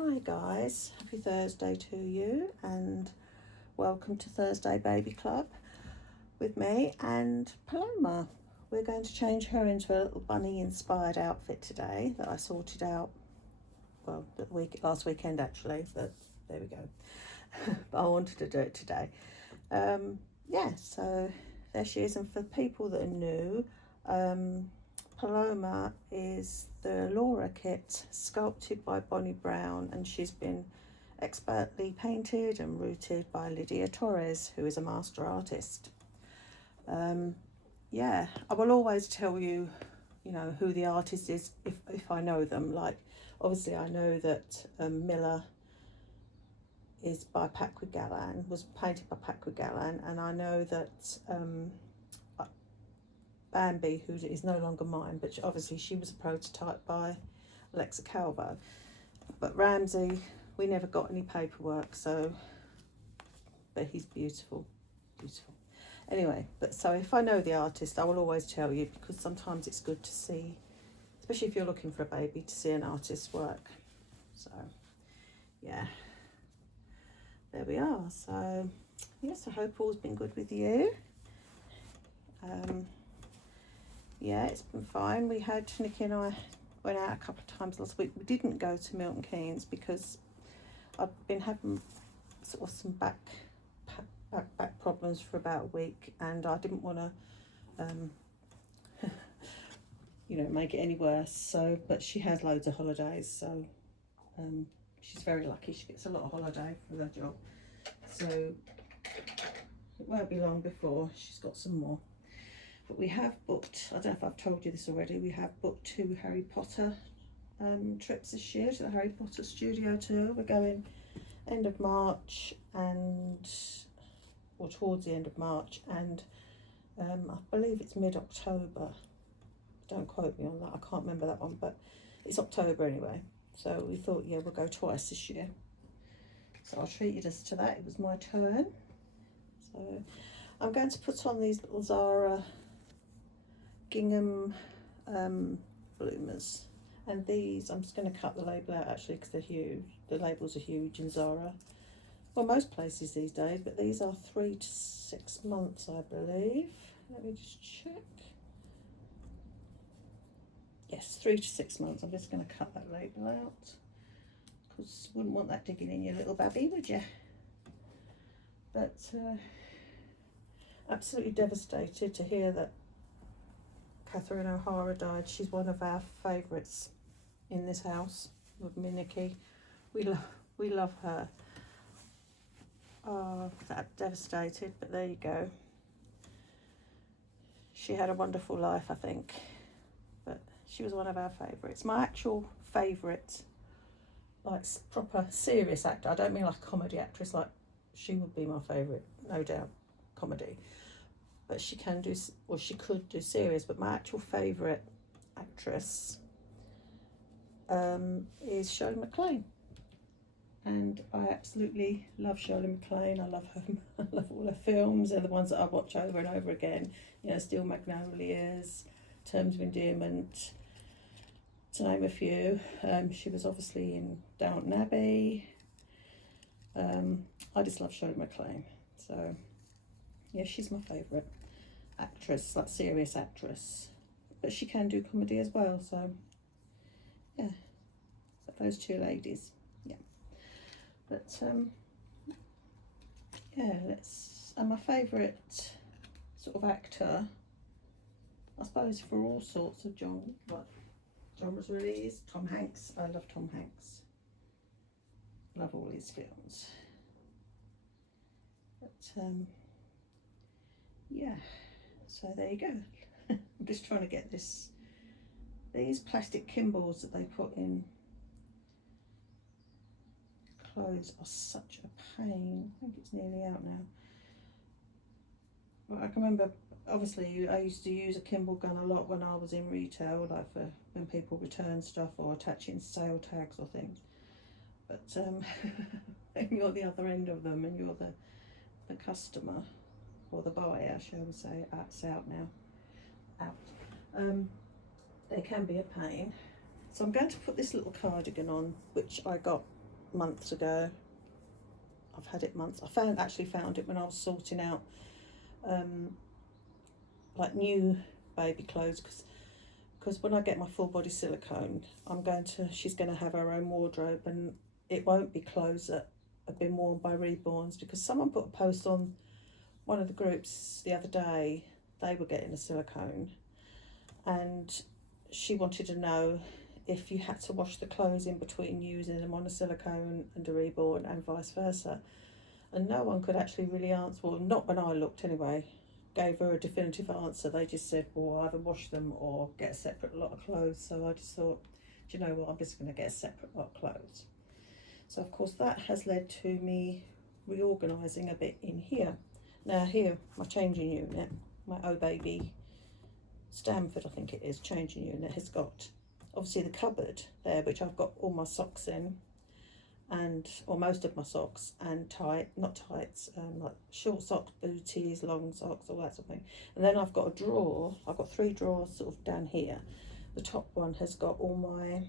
Hi guys, happy Thursday to you and welcome to Thursday Baby Club with me and Paloma. We're going to change her into a little bunny inspired outfit today that I sorted out, well, last weekend actually, but there we go. But I wanted to do it today. So there she is, and for people that are new, Paloma is the Laura kit sculpted by Bonnie Brown, and she's been expertly painted and rooted by Lydia Torres, who is a master artist. I will always tell you, who the artist is if I know them. Like, obviously I know that Miller is by Paquin Gallan, was painted by Paquin Gallan, and I know that Bambi, who is no longer mine, but obviously she was a prototype by Alexa Calvo. But Ramsey, we never got any paperwork, but he's beautiful. Anyway, so if I know the artist, I will always tell you, because sometimes it's good to see, especially if you're looking for a baby, to see an artist's work. So, yeah, there we are. So, yes, I hope all's been good with you. It's been fine. Nikki and I went out a couple of times last week. We didn't go to Milton Keynes because I've been having sort of some back problems for about a week, and I didn't want to make it any worse. So, but she has loads of holidays, so she's very lucky. She gets a lot of holiday for her job, so it won't be long before she's got some more. But we have booked, I don't know if I've told you this already, we have booked 2 Harry Potter trips this year to the Harry Potter studio tour. We're going end of March towards the end of March, and I believe it's mid-October. Don't quote me on that, I can't remember that one, but it's October anyway. So we thought, we'll go twice this year. So I treated us to that. It was my turn. So I'm going to put on these little Zara gingham bloomers, and these I'm just going to cut the label out actually, because they're huge. The labels are huge in Zara, well, most places these days, but these are 3 to 6 months, I believe. Let me just check. Yes, 3 to 6 months. I'm just going to cut that label out, because wouldn't want that digging in your little babby, would you? But absolutely devastated to hear that Catherine O'Hara died. She's one of our favourites in this house with me, Nikki. We love her. Oh, that devastated, but there you go. She had a wonderful life, I think, but she was one of our favourites. My actual favourite, like proper serious actor, I don't mean like a comedy actress, like she would be my favourite, no doubt, comedy. But she could do serious, but my actual favourite actress is Shirley MacLaine. And I absolutely love Shirley MacLaine. I love her. I love all her films. They're the ones that I watch over and over again. Steel Magnolias, Terms of Endearment, to name a few. She was obviously in Downton Abbey. I just love Shirley MacLaine. So, yeah, she's my favourite actress, like serious actress. But she can do comedy as well, so, yeah. But those 2 ladies, yeah. But, and my favourite sort of actor, I suppose, for all sorts of genres really, is Tom Hanks. I love Tom Hanks. Love all his films. But, so there you go. I'm just trying to get these plastic Kimballs that they put in clothes are such a pain. I think it's nearly out now. Well, I can remember, obviously, I used to use a Kimball gun a lot when I was in retail, like for when people return stuff or attaching sale tags or things. But when you're the other end of them and you're the customer, or the buyer, shall we say, it's out now, they can be a pain. So I'm going to put this little cardigan on, which I got months ago. I've had it months. I actually found it when I was sorting out like new baby clothes, because when I get my full body silicone, she's going to have her own wardrobe, and it won't be clothes that have been worn by reborns, because someone put a post on one of the groups the other day. They were getting a silicone, and she wanted to know if you had to wash the clothes in between using them on a silicone and a reborn, and vice versa. And no one could actually really answer, well, not when I looked anyway, gave her a definitive answer. They just said, well, either wash them or get a separate lot of clothes. So I just thought, do you know what, I'm just going to get a separate lot of clothes. So of course that has led to me reorganising a bit in here. Now here, my changing unit, my Oh Baby Stanford, I think it is, changing unit, has got obviously the cupboard there, which I've got all my socks in, or most of my socks, and not tights, like short socks, booties, long socks, all that sort of thing. And then I've got a drawer. I've got 3 drawers sort of down here. The top one has got all my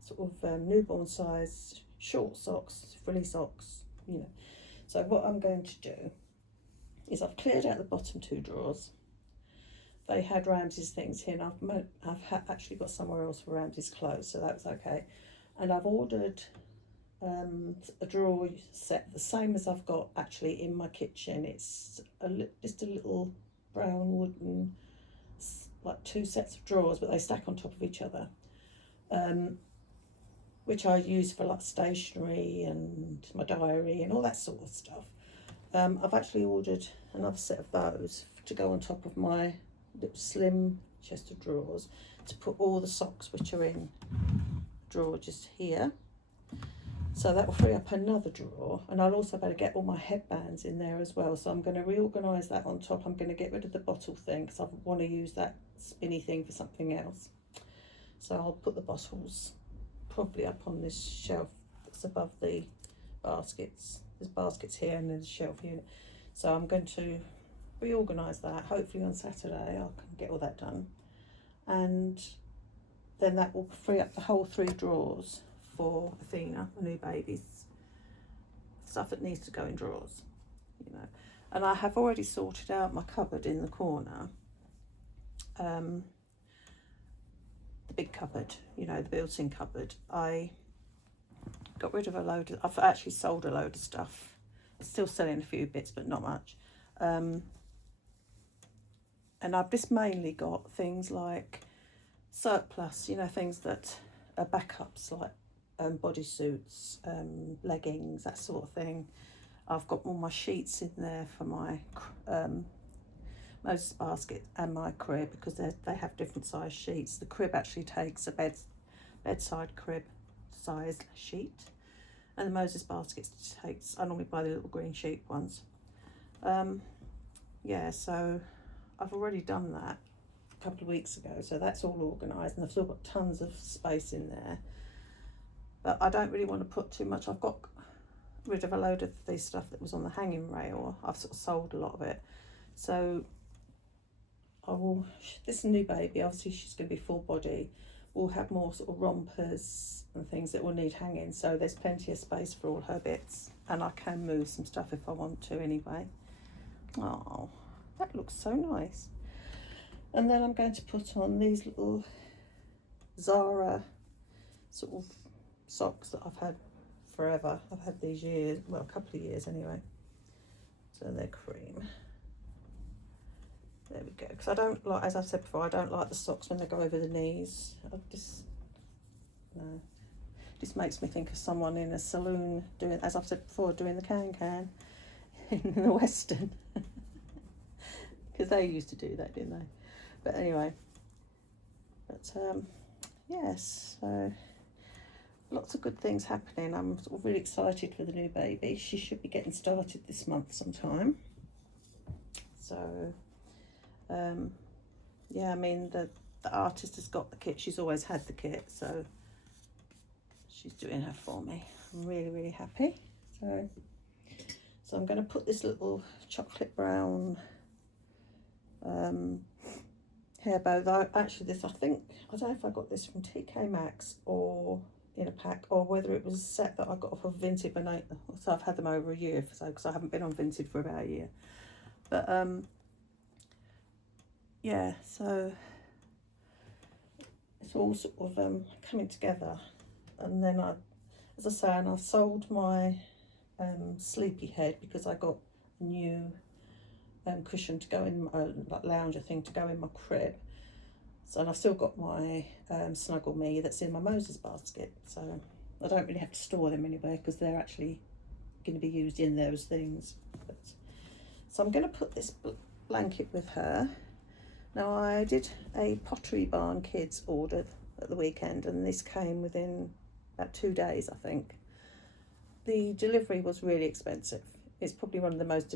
sort of newborn size short socks, frilly socks, you know. So what I'm going to do is I've cleared out the bottom 2 drawers. They had Ramsey's things here, and I've actually got somewhere else for Ramsey's clothes, so that was okay. And I've ordered a drawer set, the same as I've got actually in my kitchen. It's just a little brown wooden, like 2 sets of drawers, but they stack on top of each other, which I use for like stationery and my diary and all that sort of stuff. I've actually ordered another set of those to go on top of my little slim chest of drawers, to put all the socks which are in drawer just here. So that will free up another drawer, and I'll also better get all my headbands in there as well. So I'm going to reorganise that on top. I'm going to get rid of the bottle thing because I want to use that spinny thing for something else. So I'll put the bottles probably up on this shelf that's above the baskets. There's baskets here and there's a shelf unit. So I'm going to reorganise that. Hopefully on Saturday I can get all that done, and then that will free up the whole 3 drawers for Athena, the new baby's stuff that needs to go in drawers, you know. And I have already sorted out my cupboard in the corner, the big cupboard, you know, the built-in cupboard. I got rid of I've actually sold a load of stuff. Still selling a few bits, but not much. And I've just mainly got things like surplus, you know, things that are backups, like bodysuits, leggings, that sort of thing. I've got all my sheets in there for my Moses basket and my crib, because they have different size sheets. The crib actually takes a bedside crib size sheet, and the Moses basket takes, I normally buy the little green sheep ones. Yeah, so I've already done that a couple of weeks ago, so that's all organised, and I've still got tons of space in there. But I don't really want to put too much. I've got rid of a load of the stuff that was on the hanging rail. I've sort of sold a lot of it. So this new baby, obviously she's going to be full body. We'll have more sort of rompers and things that will need hanging. So there's plenty of space for all her bits. And I can move some stuff if I want to anyway. Oh, that looks so nice. And then I'm going to put on these little Zara sort of socks that I've had forever. I've had these years, well, a couple of years anyway. So they're cream. There we go. Because I don't like, as I've said before, I don't like the socks when they go over the knees. No. Just makes me think of someone in a saloon doing, as I've said before, doing the can in the Western. Because they used to do that, didn't they? But anyway, yes, so lots of good things happening. I'm sort of really excited for the new baby. She should be getting started this month sometime. So, yeah, I mean, the artist has got the kit. She's always had the kit, so she's doing her for me. I'm really, really happy. So I'm going to put this little chocolate brown hair bow. Actually, I don't know if I got this from TK Maxx or in a pack, or whether it was a set that I got off of Vinted when so I've had them over a year, so because I haven't been on Vinted for about a year. But yeah, so it's all sort of coming together. And then as I say, and I've sold my sleepy head because I got a new cushion to go in, like lounger thing to go in my crib. So, and I've still got my Snuggle Me that's in my Moses basket. So I don't really have to store them anywhere because they're actually going to be used in those things. So I'm going to put this blanket with her. Now I did a Pottery Barn Kids order at the weekend, and this came within about 2 days, I think. The delivery was really expensive. It's probably one of the most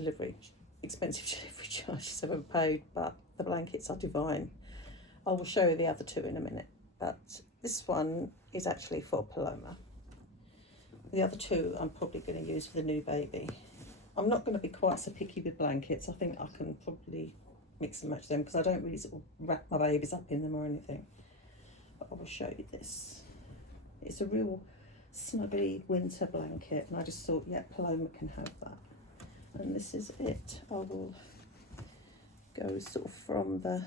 expensive delivery charges I've ever paid, but the blankets are divine. I will show you the other two in a minute, but this one is actually for Paloma. The other two I'm probably going to use for the new baby. I'm not going to be quite so picky with blankets. I think I can probably mix and match them because I don't really sort of wrap my babies up in them or anything. But I will show you this. It's a real snuggly winter blanket, and I just thought, yeah, Paloma can have that. And this is it. I will go sort of from the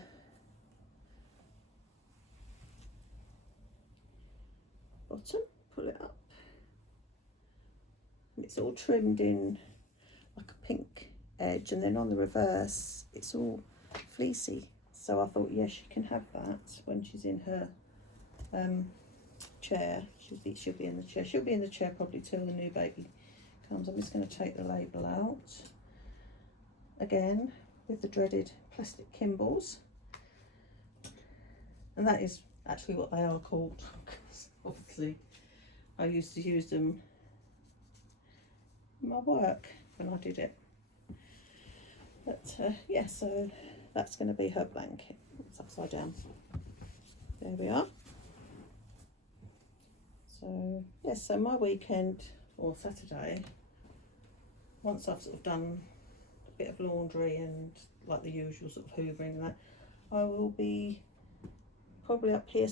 bottom, pull it up, and it's all trimmed in like a pink edge, and then on the reverse it's all fleecy. So I thought, yeah, she can have that when she's in her chair. She'll be in the chair. She'll be in the chair probably till the new baby comes. I'm just going to take the label out again with the dreaded plastic Kimballs, and that is actually what they are called because obviously I used to use them in my work when I did it. But yeah, so that's going to be her blanket. It's upside down. There we are. So yes, so my weekend or Saturday, once I've sort of done a bit of laundry and like the usual sort of hoovering and that, I will be probably up here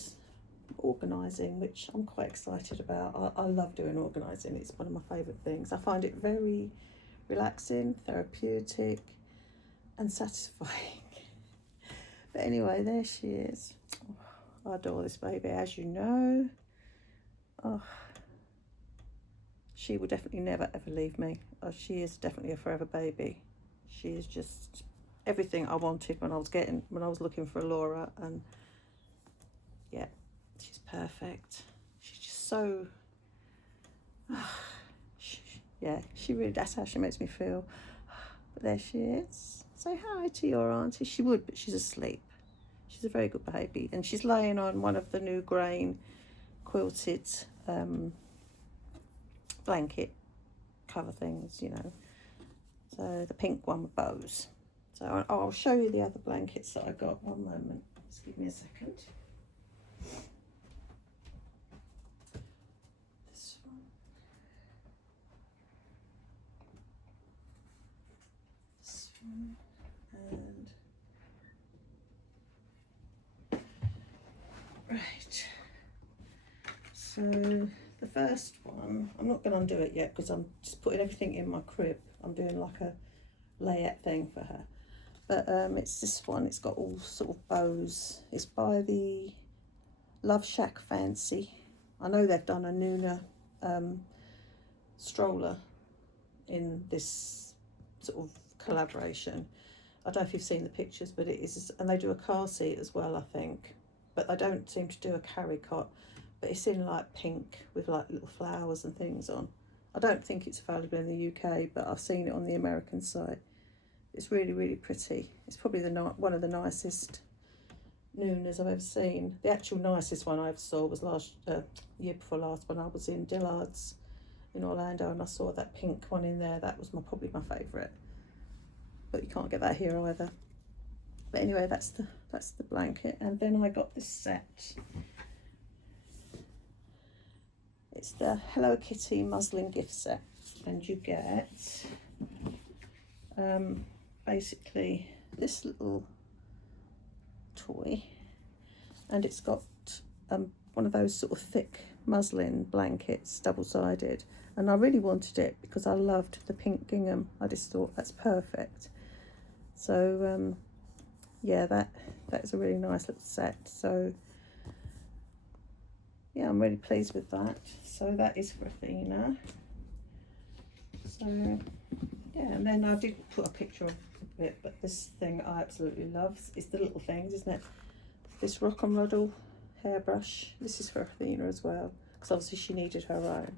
organising, which I'm quite excited about. I love doing organising. It's one of my favourite things. I find it very relaxing, therapeutic and satisfying. But anyway, there she is. Oh, I adore this baby, as you know. Oh, she will definitely never ever leave me. Oh, she is definitely a forever baby. She is just everything I wanted when I was looking for a Laura, and yeah, she's perfect. She's just so yeah, she really, that's how she makes me feel. But there she is. Say hi to your auntie. She would, but she's asleep. She's a very good baby, and she's laying on one of the new grain quilted blanket cover things, you know, so the pink one with bows. So I'll show you the other blankets that I got. One moment, just give me a second. This one, this one, and right. So the first one, I'm not going to undo it yet because I'm just putting everything in my crib. I'm doing like a layette thing for her. But it's this one. It's got all sort of bows. It's by the Love Shack Fancy. I know they've done a Nuna stroller in this sort of collaboration. I don't know if you've seen the pictures, but it is, and they do a car seat as well, I think. But they don't seem to do a carry cot. But it's in like pink with like little flowers and things on. I don't think it's available in the UK, but I've seen it on the American site. It's really, really pretty. It's probably one of the nicest Nunas I've ever seen. The actual nicest one I ever saw was year before last, when I was in Dillard's in Orlando, and I saw that pink one in there. That was probably my favourite. But you can't get that here either. But anyway, that's the blanket. And then I got this set. It's the Hello Kitty muslin gift set, and you get basically this little toy, and it's got one of those sort of thick muslin blankets, double-sided, and I really wanted it because I loved the pink gingham. I just thought that's perfect. So yeah, that is a really nice little set. So yeah, I'm really pleased with that. So that is for Athena. So yeah, and then I did put a picture of it, but this thing I absolutely love is the little things, isn't it? This Rock and Roddle hairbrush. This is for Athena as well, because obviously she needed her own.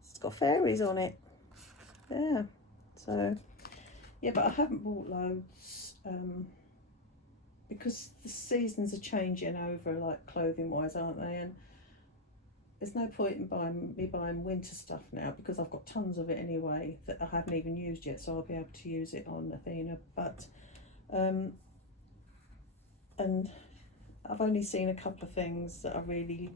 It's got fairies on it. Yeah. So yeah, but I haven't bought loads because the seasons are changing over, like clothing wise, aren't they? And there's no point in buying winter stuff now because I've got tons of it anyway that I haven't even used yet, so I'll be able to use it on Athena. But and I've only seen a couple of things that I really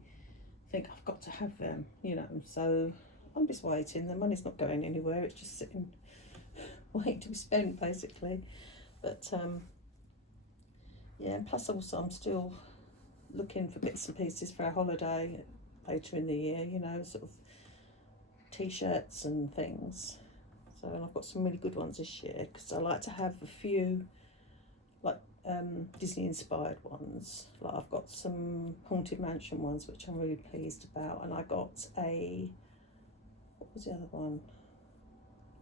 think I've got to have them, you know, so I'm just waiting. The money's not going anywhere, it's just sitting waiting to be spent basically. But yeah, and plus also I'm still looking for bits and pieces for our holiday later in the year, you know, sort of t-shirts and things. So, and I've got some really good ones this year because I like to have a few like Disney inspired ones. Like I've got some Haunted Mansion ones which I'm really pleased about, and I got a, what was the other one?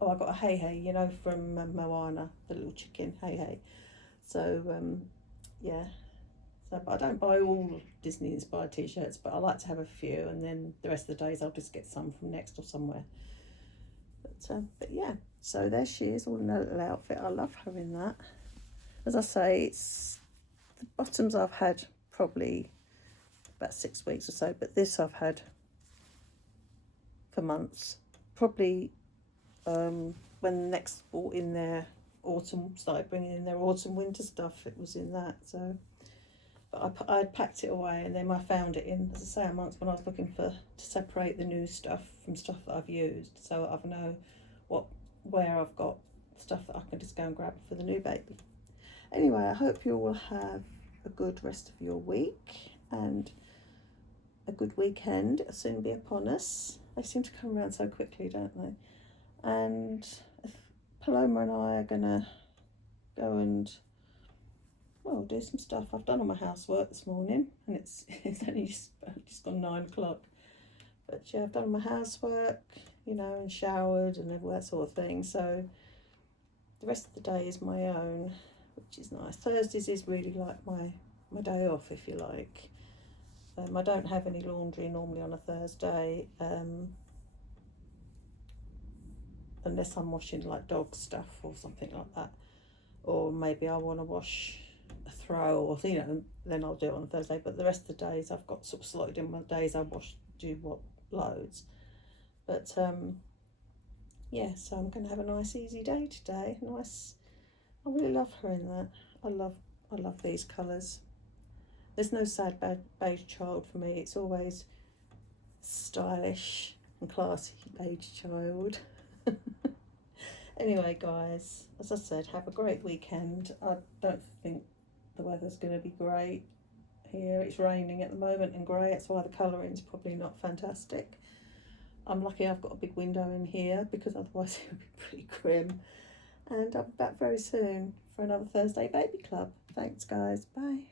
Oh, I got a Hey Hey, you know, from Moana, the little chicken, Hey Hey. So yeah, so but I don't buy all Disney inspired t-shirts, but I like to have a few, and then the rest of the days I'll just get some from Next or somewhere. But yeah, so there she is, all in a little outfit. I love her in that. As I say, it's the bottoms I've had probably about 6 weeks or so, but this I've had for months. Probably when Next bought in their autumn, started bringing in their autumn winter stuff, it was in that. So, but I packed it away, and then I found it in, as I say, amongst when I was looking to separate the new stuff from stuff that I've used, so I know where I've got stuff that I can just go and grab for the new baby. Anyway, I hope you all have a good rest of your week and a good weekend. It'll soon be upon us. They seem to come around so quickly, don't they? And Paloma and I are gonna go and, well, do some stuff. I've done all my housework this morning, and it's only just gone 9 o'clock. But yeah, I've done all my housework, you know, and showered and all that sort of thing. So the rest of the day is my own, which is nice. Thursdays is really like my day off, if you like. I don't have any laundry normally on a Thursday, unless I'm washing like dog stuff or something like that, or maybe I want to wash a throw, or you know, then I'll do it on a Thursday. But the rest of the days I've got sort of slotted in my days I do loads. But yeah, so I'm going to have a nice easy day today. Nice. I really love her in that. I love these colours. There's no sad beige child for me. It's always stylish and classy beige child. Anyway, guys, as I said, have a great weekend. I don't think the weather's going to be great here. It's raining at the moment and grey. That's why the colouring's probably not fantastic. I'm lucky I've got a big window in here because otherwise it would be pretty grim. And I'll be back very soon for another Thursday Baby Club. Thanks, guys. Bye.